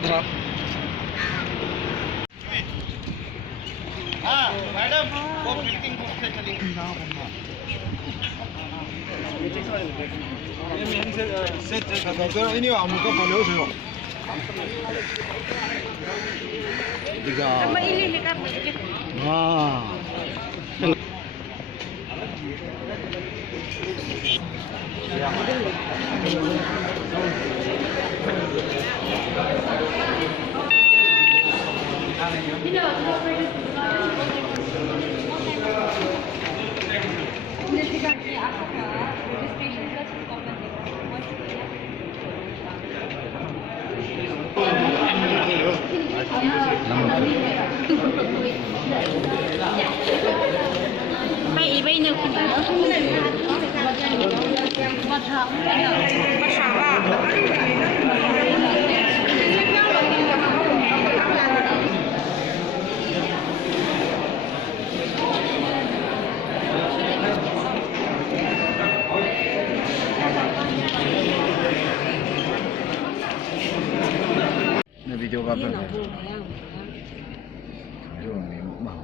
था हाँ मैडम वो बिल्डिंग से चली ini kamu ke boleh sih tiga Tambah ini nih kamu sedikit. wah May iba yung na video ka ba video may mau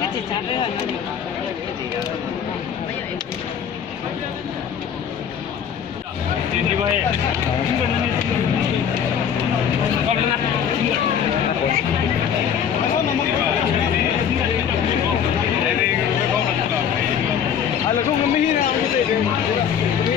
Kasi sabi ko Alam ko, mahina ako dito.